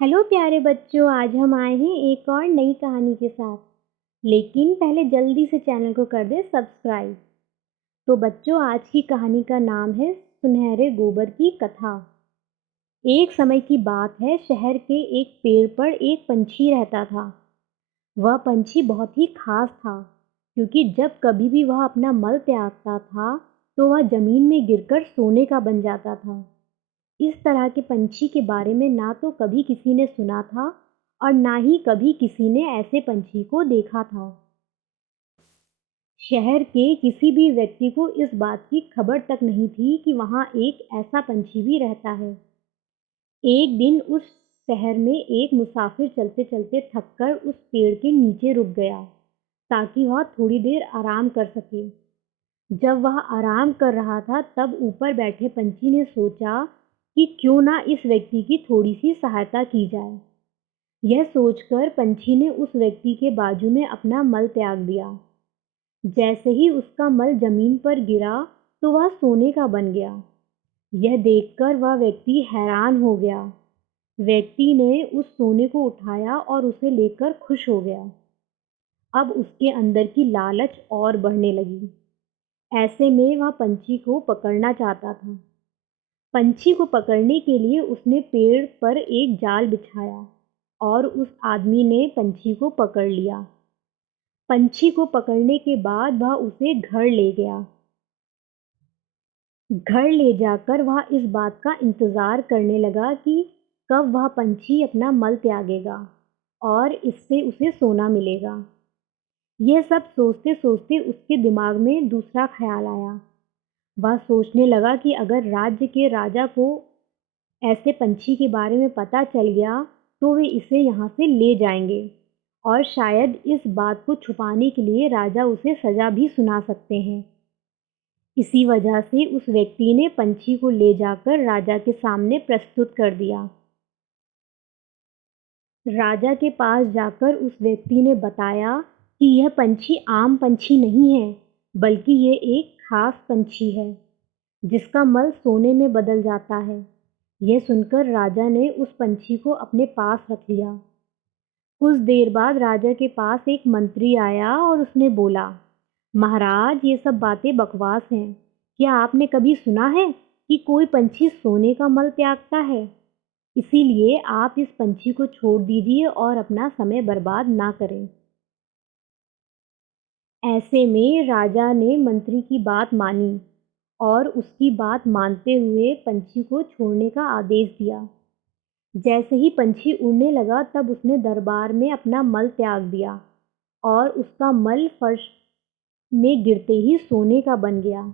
Hello प्यारे बच्चों, आज हम आए हैं एक और नई कहानी के साथ। लेकिन पहले जल्दी से चैनल को कर दें सब्सक्राइब। तो बच्चों, आज की कहानी का नाम है सुनहरे गोबर की कथा। एक समय की बात है, शहर के एक पेड़ पर एक पंछी रहता था। वह पंछी बहुत ही खास था, क्योंकि जब कभी भी वह अपना मल त्यागता था तो वह जमीन में गिरकर सोने का बन जाता था। इस तरह के पंछी के बारे में ना तो कभी किसी ने सुना था और ना ही कभी किसी ने ऐसे पंछी को देखा था। शहर के किसी भी व्यक्ति को इस बात की खबर तक नहीं थी कि वहाँ एक ऐसा पंछी भी रहता है। एक दिन उस शहर में एक मुसाफिर चलते चलते थककर उस पेड़ के नीचे रुक गया, ताकि वह थोड़ी देर आराम कर सके। जब वह आराम कर रहा था तब ऊपर बैठे पंछी ने सोचा कि क्यों ना इस व्यक्ति की थोड़ी सी सहायता की जाए। यह सोचकर पंछी ने उस व्यक्ति के बाजू में अपना मल त्याग दिया। जैसे ही उसका मल जमीन पर गिरा तो वह सोने का बन गया। यह देखकर वह व्यक्ति हैरान हो गया। व्यक्ति ने उस सोने को उठाया और उसे लेकर खुश हो गया। अब उसके अंदर की लालच और बढ़ने लगी। ऐसे में वह पंछी को पकड़ना चाहता था। पंछी को पकड़ने के लिए उसने पेड़ पर एक जाल बिछाया और उस आदमी ने पंछी को पकड़ लिया। पंछी को पकड़ने के बाद वह उसे घर ले गया। घर ले जाकर वह इस बात का इंतज़ार करने लगा कि कब वह पंछी अपना मल त्यागेगा और इससे उसे सोना मिलेगा। यह सब सोचते सोचते उसके दिमाग में दूसरा ख्याल आया। वह सोचने लगा कि अगर राज्य के राजा को ऐसे पंछी के बारे में पता चल गया तो वे इसे यहाँ से ले जाएंगे और शायद इस बात को छुपाने के लिए राजा उसे सज़ा भी सुना सकते हैं। इसी वजह से उस व्यक्ति ने पंछी को ले जाकर राजा के सामने प्रस्तुत कर दिया। राजा के पास जाकर उस व्यक्ति ने बताया कि यह पंछी आम पंछी नहीं है, बल्कि यह एक खास पंछी है जिसका मल सोने में बदल जाता है। यह सुनकर राजा ने उस पंछी को अपने पास रख लिया। कुछ देर बाद राजा के पास एक मंत्री आया और उसने बोला, महाराज, ये सब बातें बकवास हैं। क्या आपने कभी सुना है कि कोई पंछी सोने का मल त्यागता है? इसीलिए आप इस पंछी को छोड़ दीजिए और अपना समय बर्बाद ना करें। ऐसे में राजा ने मंत्री की बात मानी और उसकी बात मानते हुए पंछी को छोड़ने का आदेश दिया। जैसे ही पंछी उड़ने लगा तब उसने दरबार में अपना मल त्याग दिया और उसका मल फर्श में गिरते ही सोने का बन गया।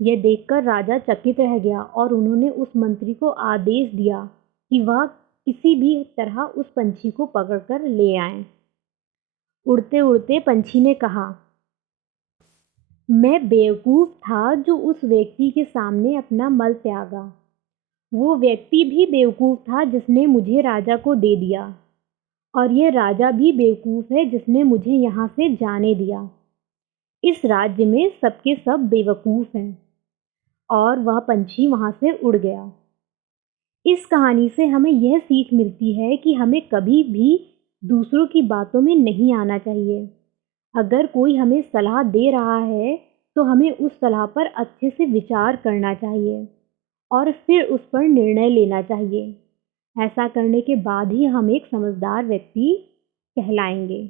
यह देखकर राजा चकित रह गया और उन्होंने उस मंत्री को आदेश दिया कि वह किसी भी तरह उस पंछी को पकड़कर ले आए। उड़ते उड़ते पंछी ने कहा, मैं बेवकूफ़ था जो उस व्यक्ति के सामने अपना मल त्यागा। वो व्यक्ति भी बेवकूफ़ था जिसने मुझे राजा को दे दिया, और यह राजा भी बेवकूफ़ है जिसने मुझे यहाँ से जाने दिया। इस राज्य में सबके सब बेवकूफ़ हैं। और वह पंछी वहाँ से उड़ गया। इस कहानी से हमें यह सीख मिलती है कि हमें कभी भी दूसरों की बातों में नहीं आना चाहिए। अगर कोई हमें सलाह दे रहा है तो हमें उस सलाह पर अच्छे से विचार करना चाहिए और फिर उस पर निर्णय लेना चाहिए। ऐसा करने के बाद ही हम एक समझदार व्यक्ति कहलाएंगे।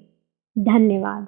धन्यवाद।